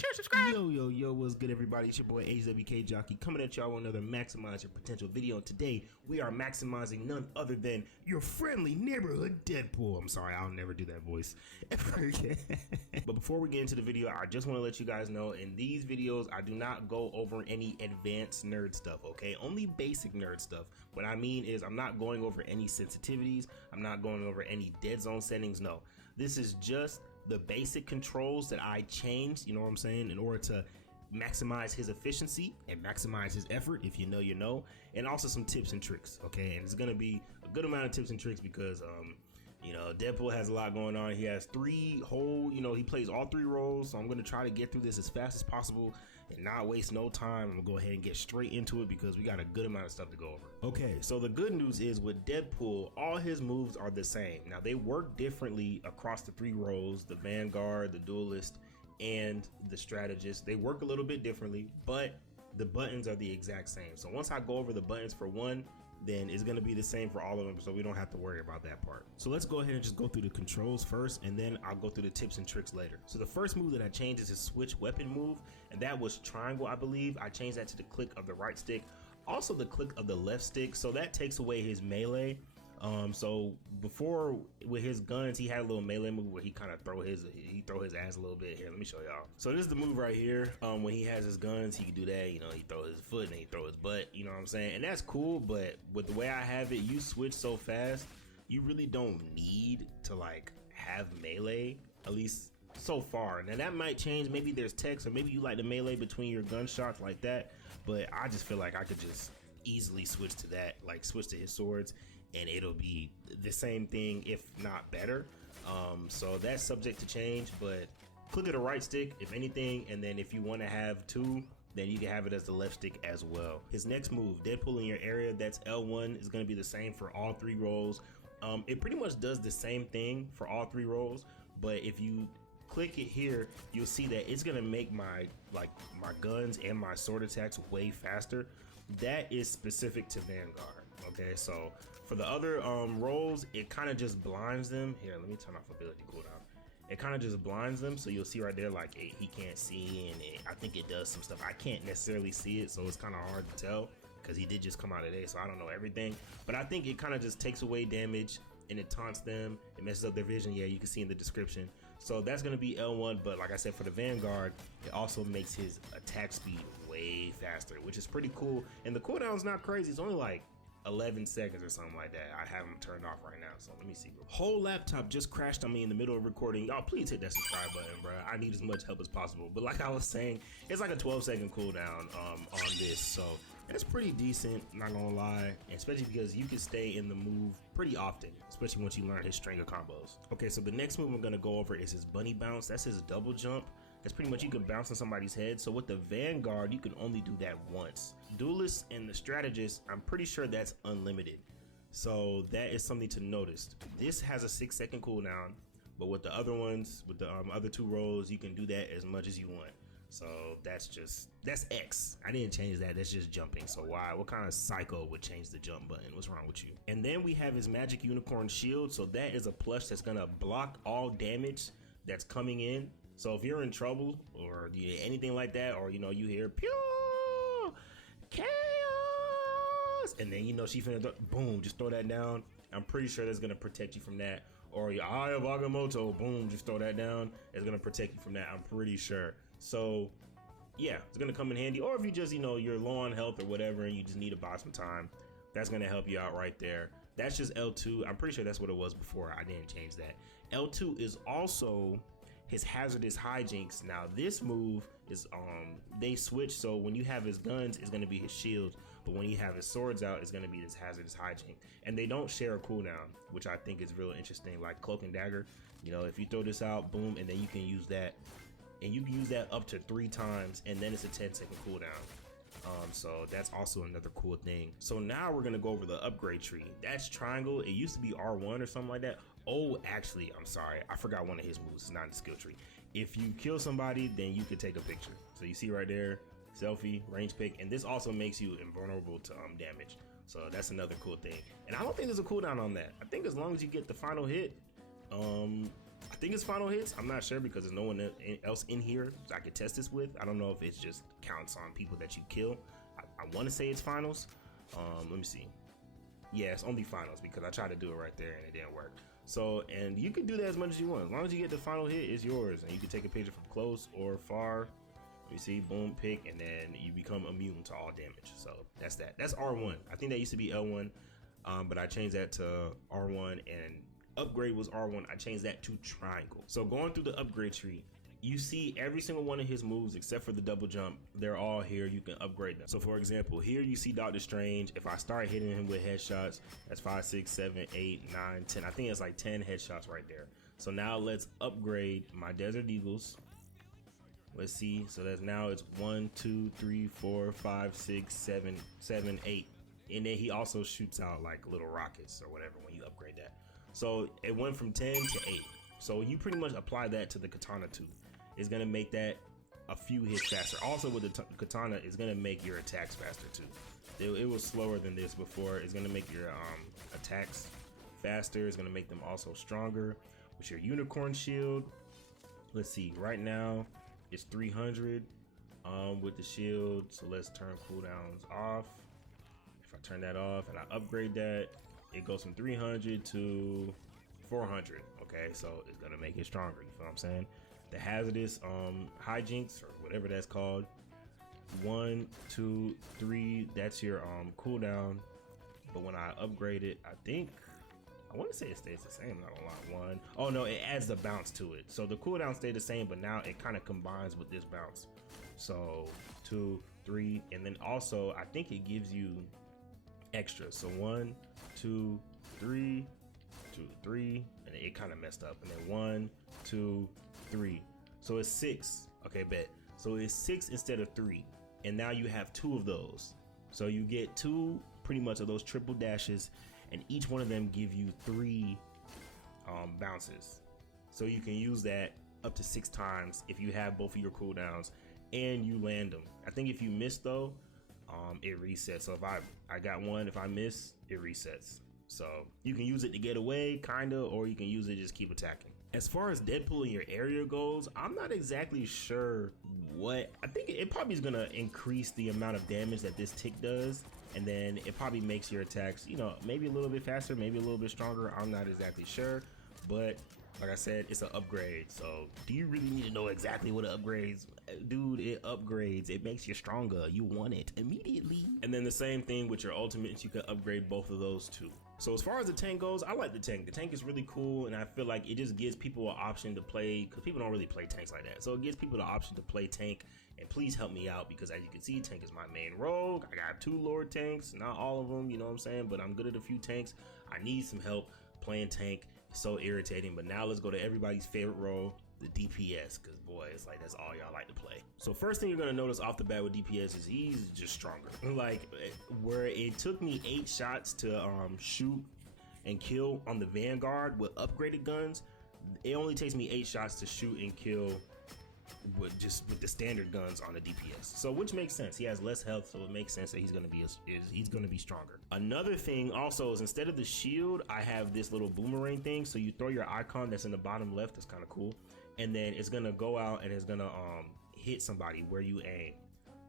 share, subscribe. Yo, what's good, everybody? It's your boy HWK Jockey coming at y'all with another Maximize Your Potential video. And today we are maximizing none other than your friendly neighborhood Deadpool. I'm sorry, I'll never do that voice ever again. But before we get into the video, I just want to let you guys know in these videos I do not go over any advanced nerd stuff, okay? Only basic nerd stuff. What I mean is I'm not going over any sensitivities. I'm not going over any dead zone settings. No, this is just the basic controls that I changed, you know what I'm saying, in order to maximize his efficiency and maximize his effort. If you know, you know. And also some tips and tricks, okay? And it's gonna be a good amount of tips and tricks because you know, Deadpool has a lot going on. He has he plays all three roles, so I'm gonna try to get through this as fast as possible and not waste no time. I'm gonna go ahead and get straight into it because we got a good amount of stuff to go over. Okay, so the good news is with Deadpool, all his moves are the same. Now they work differently across the three roles, the Vanguard, the Duelist, and the Strategist. They work a little bit differently, but the buttons are the exact same. So once I go over the buttons for one, then it's going to be the same for all of them, so we don't have to worry about that part. So let's go ahead and just go through the controls first, and then I'll go through the tips and tricks later. So the first move that I changed is his switch weapon move, and that was triangle, I believe. I changed that to the click of the right stick, also the click of the left stick, so that takes away his melee. So before with his guns, he had a little melee move where he kind of throw his ass a little bit. Here, let me show y'all. So this is the move right here. When he has his guns, he can do that. You know, he throw his foot and he throw his butt. You know what I'm saying? And that's cool. But with the way I have it, you switch so fast, you really don't need to like have melee, at least so far. Now that might change. Maybe there's text, or maybe you like the melee between your gunshots like that. But I just feel like I could just easily switch to that, like switch to his swords, and it'll be the same thing, if not better. So that's subject to change, but click of the right stick if anything, and then if you want to have two, then you can have it as the left stick as well. His next move, Deadpool in your area, that's L1, is going to be the same for all three roles. It pretty much does the same thing for all three roles, but if you click it here, you'll see that it's gonna make my guns and my sword attacks way faster. That is specific to Vanguard. Okay, so for the other roles, it kind of just blinds them. Here, let me turn off ability cooldown. It kind of just blinds them, so you'll see right there like he can't see, and I think it does some stuff. I can't necessarily see it, so it's kind of hard to tell because he did just come out today, so I don't know everything, but I think it kind of just takes away damage and it taunts them, it messes up their vision. Yeah, you can see in the description. So that's gonna be L1, but like I said, for the Vanguard, it also makes his attack speed way faster, which is pretty cool. And the cooldown's not crazy, it's only like 11 seconds or something like that. I have them turned off right now, so let me see. Whole laptop just crashed on me in the middle of recording. Y'all please hit that subscribe button, bro. I need as much help as possible. But like I was saying, it's like a 12-second cooldown on this, so that's pretty decent, not gonna lie, especially because you can stay in the move pretty often, especially once you learn his string of combos. Okay, so the next move I'm gonna go over is his bunny bounce. That's his double jump. That's pretty much you can bounce on somebody's head. So with the Vanguard, you can only do that once. Duelist and the Strategist, I'm pretty sure that's unlimited. So that is something to notice. This has a 6-second cooldown, but with the other ones, with the other two roles, you can do that as much as you want. So that's X. I didn't change that. That's just jumping. So why? What kind of psycho would change the jump button? What's wrong with you? And then we have his magic unicorn shield. So that is a plush that's gonna block all damage that's coming in. So if you're in trouble or anything like that, or you hear pure chaos, and then she finna boom, just throw that down. I'm pretty sure that's gonna protect you from that. Or your Eye of Agamotto, boom, just throw that down. It's gonna protect you from that. I'm pretty sure. So yeah, it's gonna come in handy. Or if you just you're low on health or whatever, and you just need to buy some time, that's gonna help you out right there. That's just L2. I'm pretty sure that's what it was before. I didn't change that. L2 is also his hazardous hijinks. Now this move is they switch, so when you have his guns, it's gonna be his shield, but when you have his swords out, it's gonna be his hazardous hijink. And they don't share a cooldown, which I think is real interesting. Like cloak and dagger, if you throw this out, boom, and then you can use that, and you can use that up to 3 times, and then it's a 10-second cooldown. So that's also another cool thing. So now we're gonna go over the upgrade tree. That's triangle. It used to be R1 or something like that. Oh, actually, I'm sorry, I forgot one of his moves. It's not in the skill tree. If you kill somebody, then you can take a picture. So you see right there, selfie, range pick, and this also makes you invulnerable to damage. So that's another cool thing. And I don't think there's a cooldown on that. I think as long as you get the final hit, I think it's final hits. I'm not sure because there's no one else in here I could test this with. I don't know if it just counts on people that you kill. I want to say it's finals. Let me see. Yeah, it's only finals because I tried to do it right there and it didn't work. So, and you can do that as much as you want. As long as you get the final hit, it's yours. And you can take a picture from close or far. You see, boom, pick, and then you become immune to all damage. So that's that. That's R1. I think that used to be L1, but I changed that to R1, and upgrade was R1. I changed that to triangle. So going through the upgrade tree, you see every single one of his moves except for the double jump. They're all here. You can upgrade them. So for example, here you see Doctor Strange. If I start hitting him with headshots, that's 5, 6, 7, 8, 9, 10. I think it's like 10 headshots right there. So now let's upgrade my Desert Eagles. Let's see. So that's now it's 1, 2, 3, 4, 5, 6, 7, 8. And then he also shoots out like little rockets or whatever when you upgrade that. So it went from 10 to 8. So you pretty much apply that to the katana too. It's gonna make that a few hits faster. Also with the katana, it's gonna make your attacks faster too. It was slower than this before. It's gonna make your attacks faster. It's gonna make them also stronger. With your unicorn shield, let's see. Right now, it's 300 with the shield. So let's turn cooldowns off. If I turn that off and I upgrade that, it goes from 300 to 400. Okay, so it's gonna make it stronger. You feel what I'm saying? The hazardous hijinks or whatever that's called. 1, 2, 3. That's your cooldown. But when I upgrade it, I want to say it stays the same. Not a lot. 1. Oh no, it adds the bounce to it. So the cooldown stayed the same, but now it kind of combines with this bounce. So 2, 3, and then also I think it gives you extra. So 1, 2, 3, 2, 3, and it kind of messed up. And then 1, 2, 3. So it's 6. Okay, bet. So it's 6 instead of 3, and now you have 2 of those. So you get 2 pretty much of those triple dashes, and each one of them give you 3 bounces. So you can use that up to 6 times if you have both of your cooldowns and you land them. I think if you miss though, it resets. So if I got one, if I miss, it resets. So you can use it to get away, kinda, or you can use it to just keep attacking. As far as Deadpool in your area goes, I'm not exactly sure what. I think it probably is gonna increase the amount of damage that this tick does, and then it probably makes your attacks, you know, maybe a little bit faster, maybe a little bit stronger. I'm not exactly sure, but like I said, it's an upgrade. So do you really need to know exactly what it upgrades? Dude, it upgrades. It makes you stronger. You want it immediately. And then the same thing with your ultimates. You can upgrade both of those too. So as far as the tank goes, I like the tank. The tank is really cool, and I feel like it just gives people an option to play, because people don't really play tanks like that. So it gives people the option to play tank, and please help me out, because as you can see, tank is my main rogue. I got 2 Lord tanks, not all of them, you know what I'm saying, but I'm good at a few tanks. I need some help playing tank. It's so irritating. But now let's go to everybody's favorite role, the DPS, because boy, it's like that's all y'all like to play. So first thing you're gonna notice off the bat with DPS is he's just stronger. Like where it took me 8 shots to shoot and kill on the Vanguard with upgraded guns, it only takes me 8 shots to shoot and kill with the standard guns on the DPS. So which makes sense. He has less health, so it makes sense that he's gonna be stronger. Another thing also is, instead of the shield, I have this little boomerang thing. So you throw your icon that's in the bottom left. That's kind of cool, and then it's gonna go out and it's gonna hit somebody where you aim.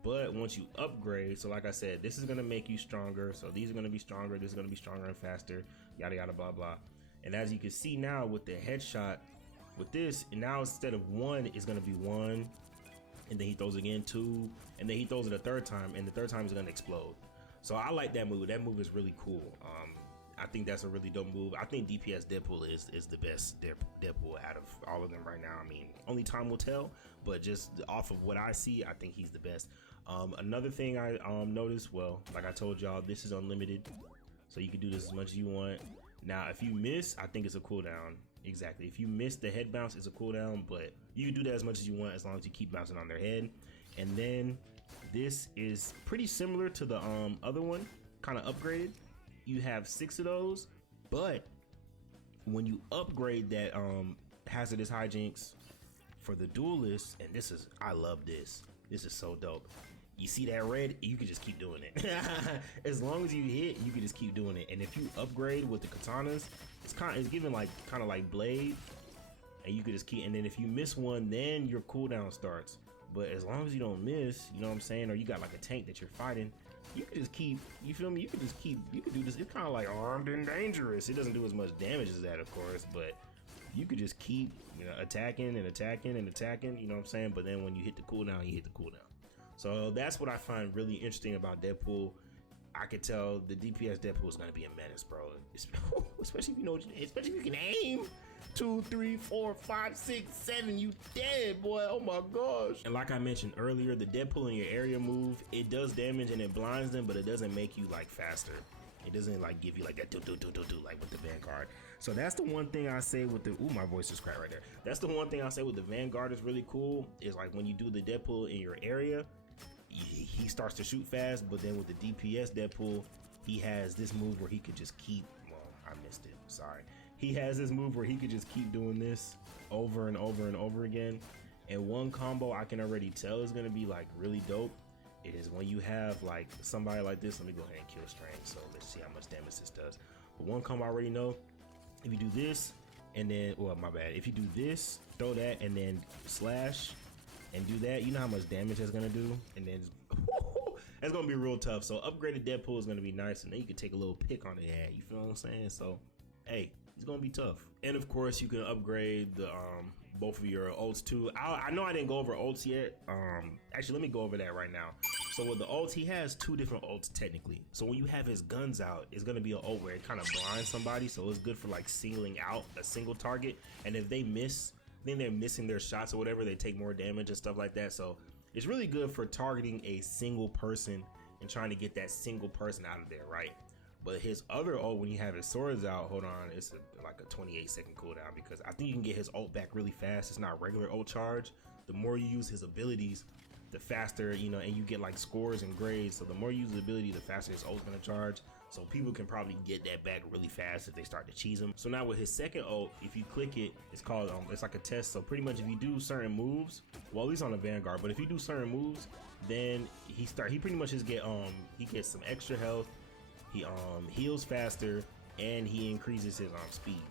But once you upgrade, so like I said, this is gonna make you stronger. So these are gonna be stronger. This is gonna be stronger and faster. Yada yada blah blah. And as you can see now with the headshot, with this, and now instead of 1, it's gonna be 1, and then he throws again 2, and then he throws it a 3rd time, and the 3rd time is gonna explode. So I like that move. That move is really cool. I think that's a really dope move. I think DPS Deadpool is the best Deadpool out of all of them right now. I mean, only time will tell, but just off of what I see, I think he's the best. Another thing I noticed, well, like I told y'all, this is unlimited, so you can do this as much as you want. Now, if you miss, I think it's a cooldown. Exactly. If you miss the head bounce, it's a cooldown, but you can do that as much as you want as long as you keep bouncing on their head. And then this is pretty similar to the other one, kind of upgraded. You have 6 of those, but when you upgrade that hazardous hijinks for the Duelist, and this is, I love this. This is so dope. You see that red? You can just keep doing it. As long as you hit, you can just keep doing it. And if you upgrade with the katanas, it's giving like kind of like blade. and you could just keep, and then if you miss one, then your cooldown starts. But as long as you don't miss, you know what I'm saying, or you got like a tank that you're fighting, you can just keep, you feel me? You can just keep, you can do this. It's kind of like armed and dangerous. It doesn't do as much damage as that, of course, but you could just keep, you know, attacking and attacking and attacking, you know what I'm saying? But then when you hit the cooldown, you hit the cooldown. So that's what I find really interesting about Deadpool. I could tell the DPS Deadpool is gonna be a menace, bro. Especially if you know, especially if you can aim. 2, 3, 4, 5, 6, 7, you dead, boy. Oh my gosh. And like I mentioned earlier, the Deadpool in your area move, it does damage and it blinds them, but it doesn't make you like faster. It doesn't like give you like that do like with the Vanguard. So that's the one thing I say with the, ooh, my voice is cracked right there. That's the one thing I say with the Vanguard is really cool, is like when you do the Deadpool in your area, he starts to shoot fast, but then with the DPS Deadpool, he has this move where he could just keep, well, I missed it, sorry. He has this move where he could just keep doing this over and over and over again. And one combo I can already tell is gonna be like really dope is when you have like somebody like this. Let me go ahead and kill Strange, so let's see how much damage this does. But one combo I already know, if you do this and then, well, my bad, if you do this, throw that and then slash and do that, you know how much damage that's gonna do, and then that's gonna be real tough. So upgraded Deadpool is gonna be nice, and then you can take a little pick on it. Yeah, you feel what I'm saying? So hey, it's gonna be tough. And of course you can upgrade the both of your ults too. I know I didn't go over ults yet. Actually, let me go over that right now. So with the ults, he has 2 different ults technically. So when you have his guns out, it's gonna be an ult where it kind of blinds somebody, so it's good for like singling out a single target. And if they miss, then they're missing their shots or whatever, they take more damage and stuff like that. So it's really good for targeting a single person and trying to get that single person out of there, right? But his other ult, when you have his swords out, hold on, it's like a 28-second cooldown, because I think you can get his ult back really fast. It's not regular ult charge. The more you use his abilities, the faster, you know, and you get like scores and grades. So the more you use the ability, the faster his ult's gonna charge. So people can probably get that back really fast if they start to cheese him. So now with his second ult, if you click it, it's called, it's like a test. So pretty much if you do certain moves, well, at least on the Vanguard, but if you do certain moves, then he pretty much just get, he gets some extra health. He heals faster, and he increases his speed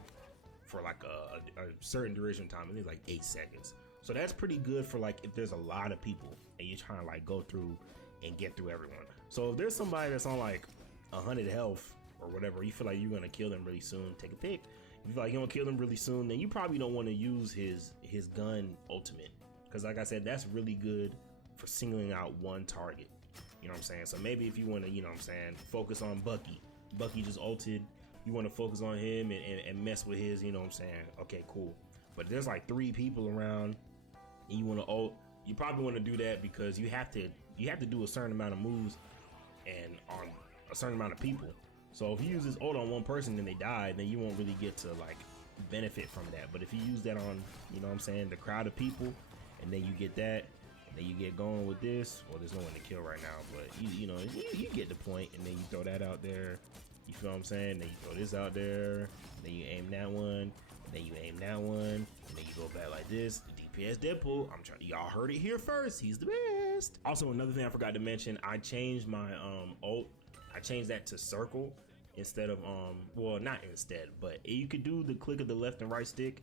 for like a certain duration of time. I think it's like 8 seconds. So that's pretty good for like if there's a lot of people and you're trying to like go through and get through everyone. So if there's somebody that's on like 100 health or whatever, you feel like you're gonna kill them really soon, take a pick. If you feel like you're gonna kill them really soon, then you probably don't want to use his gun ultimate, because like I said, that's really good for singling out one target. You know what I'm saying? So maybe if you want to, you know what I'm saying, focus on Bucky. Bucky just ulted. You want to focus on him and mess with his, you know what I'm saying? Okay, cool. But if there's like 3 people around and you want to ult, you probably want to do that because you have to do a certain amount of moves and on a certain amount of people. So if you use this ult on one person and they die, then you won't really get to like benefit from that. But if you use that on, you know what I'm saying, the crowd of people, and then you get that, then you get going with this. Well, there's no one to kill right now, but you know, you get the point, and then you throw that out there. You feel what I'm saying? Then you throw this out there, then you aim that one, then you aim that one, and then you go back like this. The DPS Deadpool, I'm trying, y'all heard it here first. He's the best. Also, another thing I forgot to mention, I changed my ult. I changed that to circle instead of well, not instead, but you could do the click of the left and right stick.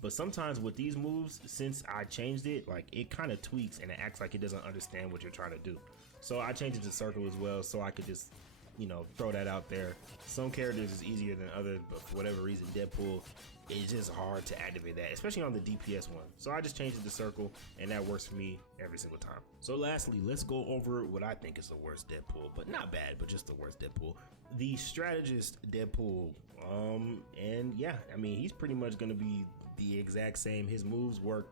But sometimes with these moves, since I changed it, like it kind of tweaks and it acts like it doesn't understand what you're trying to do. So I changed it to circle as well, so I could just, you know, throw that out there. Some characters is easier than others, but for whatever reason, Deadpool, it's just hard to activate that, especially on the DPS one. So I just changed it to circle, and that works for me every single time. So lastly, let's go over what I think is the worst Deadpool, but not bad, but just the worst Deadpool. The Strategist Deadpool. And yeah, I mean, he's pretty much gonna be the exact same. His moves work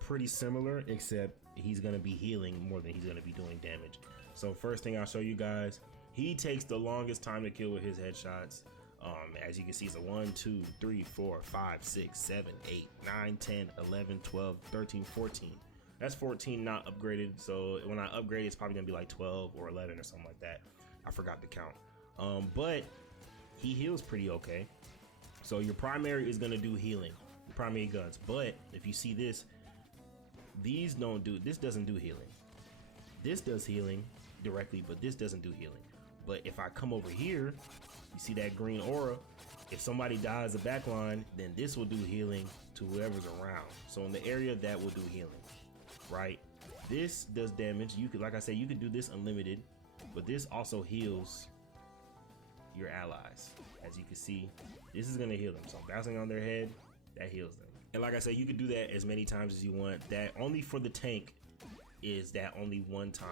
pretty similar, except he's gonna be healing more than he's gonna be doing damage. So first thing I'll show you guys, he takes the longest time to kill with his headshots. As you can see, it's a 1, 2, 3, 4, 5, 6, 7, 8, 9, 10, 11, 12, 13, 14. That's 14 not upgraded. So when I upgrade, it's probably gonna be like 12 or 11 or something like that. I forgot to count. But he heals pretty okay. So your primary is gonna do healing, your primary guns. But if you see this, this doesn't do healing. This does healing directly, but this doesn't do healing. But if I come over here, you see that green aura, if somebody dies a backline, then this will do healing to whoever's around. So in the area, that will do healing, right? This does damage. You could, like I said, you could do this unlimited, but this also heals your allies. As you can see, this is gonna heal them. So bouncing on their head, that heals them. And like I said, you could do that as many times as you want. That only for the tank is that only one time.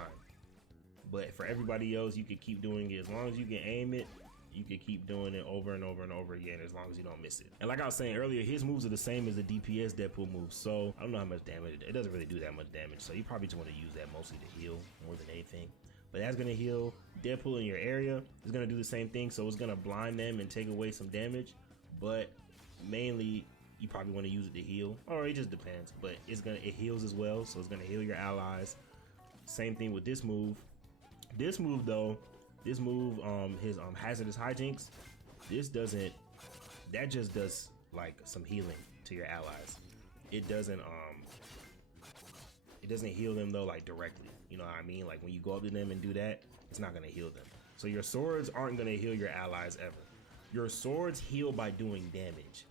But for everybody else, you could keep doing it as long as you can aim it. You can keep doing it over and over and over again as long as you don't miss it. And like I was saying earlier, his moves are the same as the DPS Deadpool moves. So I don't know how much damage, it doesn't really do that much damage. So you probably just want to use that mostly to heal more than anything. But that's gonna heal Deadpool in your area. It's gonna do the same thing. So it's gonna blind them and take away some damage. But mainly you probably want to use it to heal, or it just depends. But it heals as well. So it's gonna heal your allies. Same thing with this move. This move though, his hazardous hijinks, that just does like some healing to your allies. It doesn't heal them though, like directly, you know what I mean? Like when you go up to them and do that, it's not gonna heal them. So your swords aren't gonna heal your allies ever. Your swords heal by doing damage.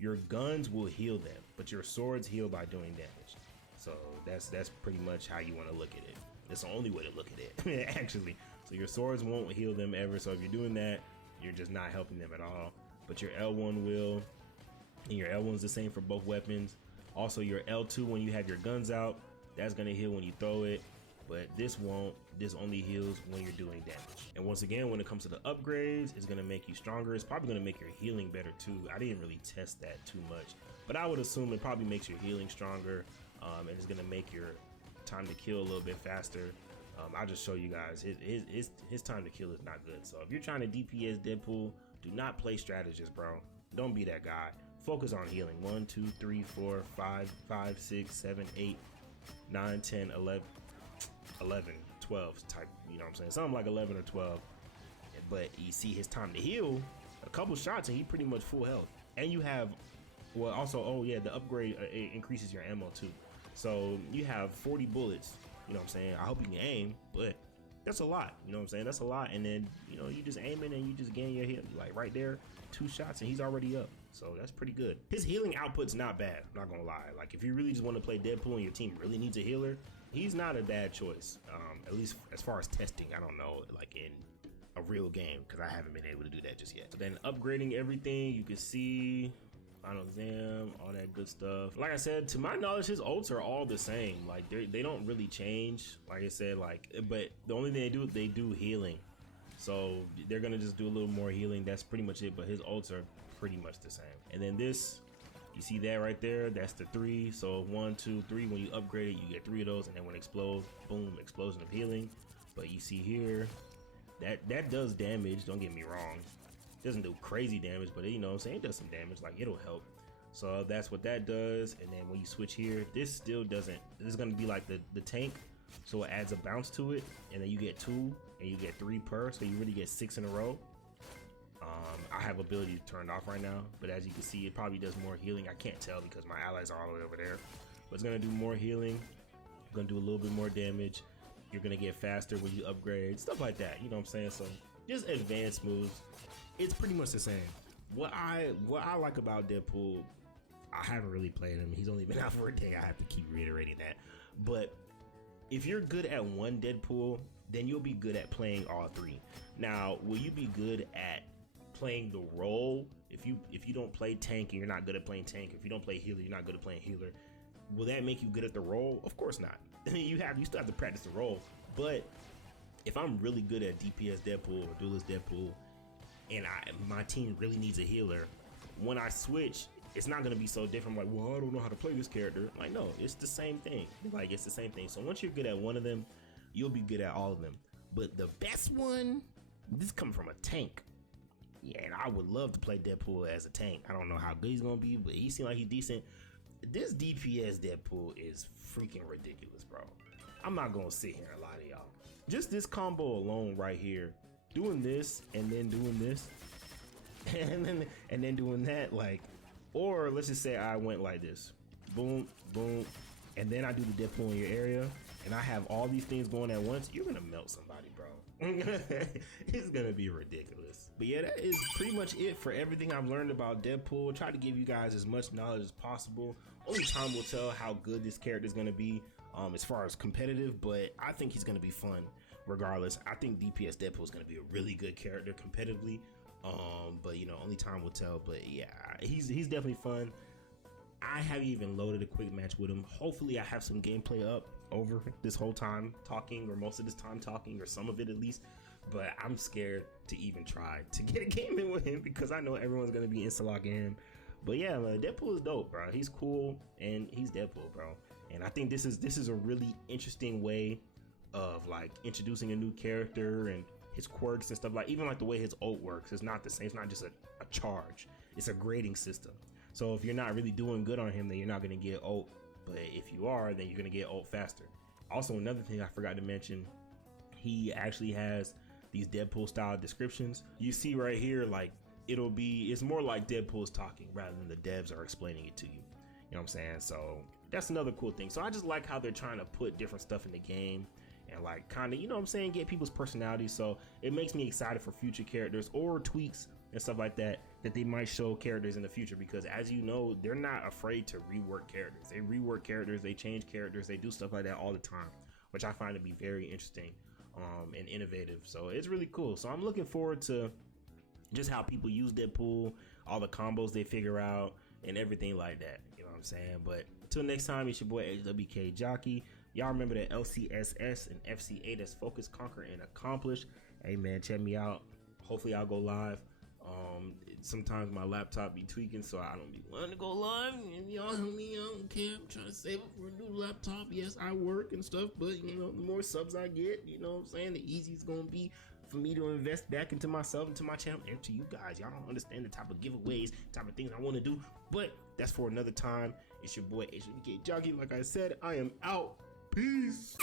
Your guns will heal them, but your swords heal by doing damage. So that's pretty much how you want to look at it. It's the only way to look at it, actually. So your swords won't heal them ever. So if you're doing that, you're just not helping them at all. But your L1 will, and your L1 is the same for both weapons. Also your L2, when you have your guns out, that's gonna heal when you throw it. But this won't. This only heals when you're doing damage. And once again, when it comes to the upgrades, it's gonna make you stronger. It's probably gonna make your healing better too. I didn't really test that too much, but I would assume it probably makes your healing stronger, and it's gonna make your time to kill a little bit faster. I'll just show you guys. His time to kill is not good. So if you're trying to DPS Deadpool, do not play strategist, bro. Don't be that guy. Focus on healing. 1, 2, 3, 4, 5, 6, 7, 8, 9, 10, 11, 12 type, you know what I'm saying? Something like 11 or 12. But you see his time to heal, a couple shots and he pretty much full health. And you have, well, also, oh yeah, the upgrade it increases your ammo too. So you have 40 bullets, you know what I'm saying? I hope you can aim, but that's a lot, you know what I'm saying? That's a lot. And then, you know, you just aim it and you just gain your hit, like right there, 2 shots and he's already up. So that's pretty good. His healing output's not bad, I'm not gonna lie. Like if you really just want to play Deadpool and your team really needs a healer, he's not a bad choice. At least as far as testing, I don't know, like in a real game, because I haven't been able to do that just yet. So then upgrading everything, you can see final exam, all that good stuff. Like I said, to my knowledge, his ults are all the same. Like they don't really change. Like I said, like, but the only thing they do healing. So they're gonna just do a little more healing. That's pretty much it. But his ults are pretty much the same. And then this, you see that right there? That's the 3. So 1, 2, 3. When you upgrade it, you get 3 of those. And then when it explodes, boom, explosion of healing. But you see here, that does damage. Don't get me wrong. It doesn't do crazy damage, but you know what I'm saying? It does some damage. Like it'll help. So that's what that does. And then when you switch here, this still doesn't. This is gonna be like the tank. So it adds a bounce to it, and then you get 2, and you get 3 per. So you really get 6 in a row. I have ability turned off right now, but as you can see, it probably does more healing. I can't tell because my allies are all the way over there, but it's gonna do more healing. Gonna do a little bit more damage. You're gonna get faster when you upgrade, stuff like that. You know what I'm saying? So just advanced moves. It's pretty much the same. What I like about Deadpool, I haven't really played him. He's only been out for a day. I have to keep reiterating that. But if you're good at one Deadpool, then you'll be good at playing all 3. Now, will you be good at playing the role? If you don't play tank and you're not good at playing tank, if you don't play healer, you're not good at playing healer, will that make you good at the role? Of course not. you still have to practice the role. But if I'm really good at DPS Deadpool or Duelist Deadpool, and my team really needs a healer, when I switch, it's not gonna be so different. I'm like, well, I don't know how to play this character. Like, no, it's the same thing. Like, it's the same thing. So once you're good at one of them, you'll be good at all of them. But the best one, this coming from a tank. Yeah, and I would love to play Deadpool as a tank. I don't know how good he's gonna be, but he seems like he's decent. This DPS Deadpool is freaking ridiculous, bro. I'm not gonna sit here and lie to y'all. Just this combo alone right here, doing this and then doing this, and then doing that, like, or let's just say I went like this, boom, boom, and then I do the Deadpool in your area, and I have all these things going at once, you're gonna melt somebody, bro. It's gonna be ridiculous. But yeah, that is pretty much it for everything I've learned about Deadpool. Try to give you guys as much knowledge as possible. Only time will tell how good this character is gonna be as far as competitive, but I think he's gonna be fun regardless. I think DPS Deadpool is gonna be a really good character competitively. But you know, only time will tell. But yeah, he's definitely fun. I haven't even loaded a quick match with him. Hopefully I have some gameplay up over this whole time talking, or most of this time talking, or some of it at least. But I'm scared to even try to get a game in with him because I know everyone's gonna be insta-locking him. But yeah, man, Deadpool is dope, bro. He's cool and he's Deadpool, bro. And I think this is a really interesting way of like introducing a new character and his quirks and stuff. Like even like the way his ult works, it's not the same. It's not just a charge. It's a grading system. So if you're not really doing good on him, then you're not gonna get ult. But if you are, then you're gonna get ult faster. Also, another thing I forgot to mention, he actually has these Deadpool style descriptions. You see right here, like it's more like Deadpool's talking rather than the devs are explaining it to you. You know what I'm saying? So that's another cool thing. So I just like how they're trying to put different stuff in the game and like kind of, you know what I'm saying, get people's personalities. So it makes me excited for future characters or tweaks and stuff like that they might show characters in the future, because as you know, they're not afraid to rework characters. They rework characters, they change characters, they do stuff like that all the time, which I find to be very interesting and innovative. So it's really cool. So I'm looking forward to just how people use Deadpool, all the combos they figure out and everything like that. You know what I'm saying? But until next time, it's your boy HWK Jockey. Y'all remember that LCSS and FC8 as Focus, Conquer, and Accomplish. Hey man, check me out. Hopefully I'll go live. Sometimes my laptop be tweaking, so I don't be wanting to go live. And y'all help me out. Okay, I'm trying to save up for a new laptop. Yes, I work and stuff, but you know, the more subs I get, you know what I'm saying, the easier it's gonna be for me to invest back into myself, into my channel, and to you guys. Y'all don't understand the type of giveaways, type of things I want to do, but that's for another time. It's your boy HWK Jockey. Like I said, I am out. Peace.